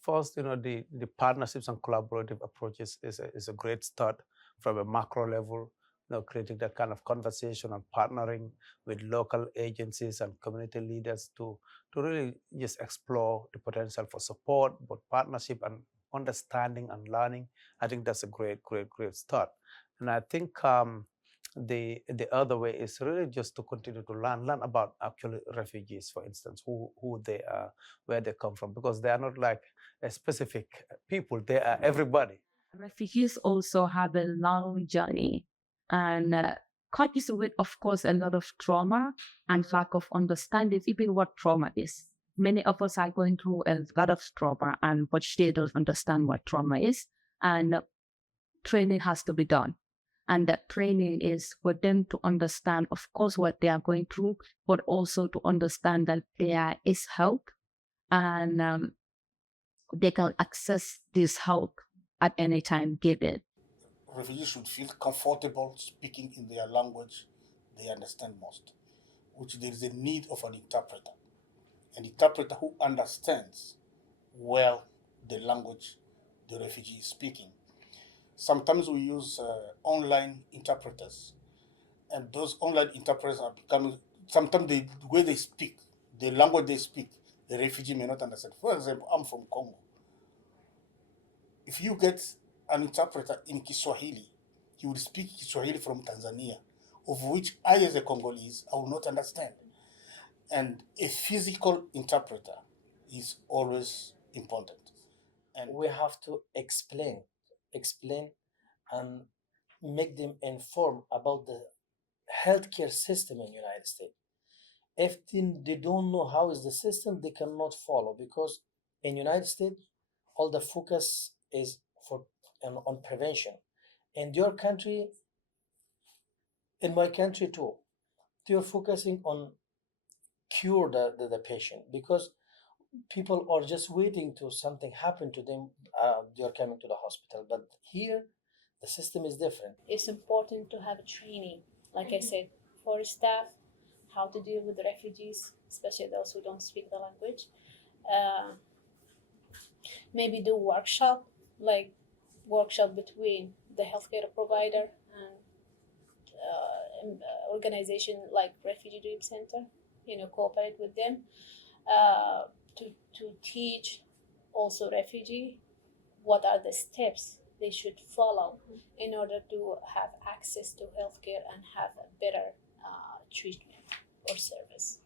first, the partnerships and collaborative approaches is a great start from a macro level, creating that kind of conversation and partnering with local agencies and community leaders to really just explore the potential for support, but partnership and understanding and learning. I think that's a great start. And I think the other way is really just to continue to learn about actually refugees, for instance, who they are, where they come from, because they are not like a specific people, they are everybody. Refugees also have a long journey and comes with, of course, a lot of trauma and lack of understanding, even what trauma is. Many of us are going through a lot of trauma, and but they don't understand what trauma is. And training has to be done. And that training is for them to understand, of course, what they are going through, but also to understand that there is help and they can access this help at any time given. Refugees should feel comfortable speaking in their language they understand most, which there is a need of an interpreter who understands well the language the refugee is speaking. Sometimes we use online interpreters, and those online interpreters are becoming, sometimes the way they speak, the language they speak, the refugee may not understand. For example, I'm from Congo. If you get an interpreter in Kiswahili, he will speak Kiswahili from Tanzania, of which I, as a Congolese, I will not understand. And a physical interpreter is always important. And we have to explain, and make them informed about the healthcare system in United States. If they don't know how is the system, they cannot follow, because in United States, all the focus is on prevention. In your country, in my country too, they're focusing on cure the patient, because people are just waiting to something happen to them. They're coming to the hospital, but here the system is different. It's important to have a training, like I said, for staff, how to deal with the refugees, especially those who don't speak the language. Maybe do workshop between the healthcare provider and organization like Refugee Dream Center, cooperate with them to teach also refugee what are the steps they should follow in order to have access to healthcare and have a better treatment or service.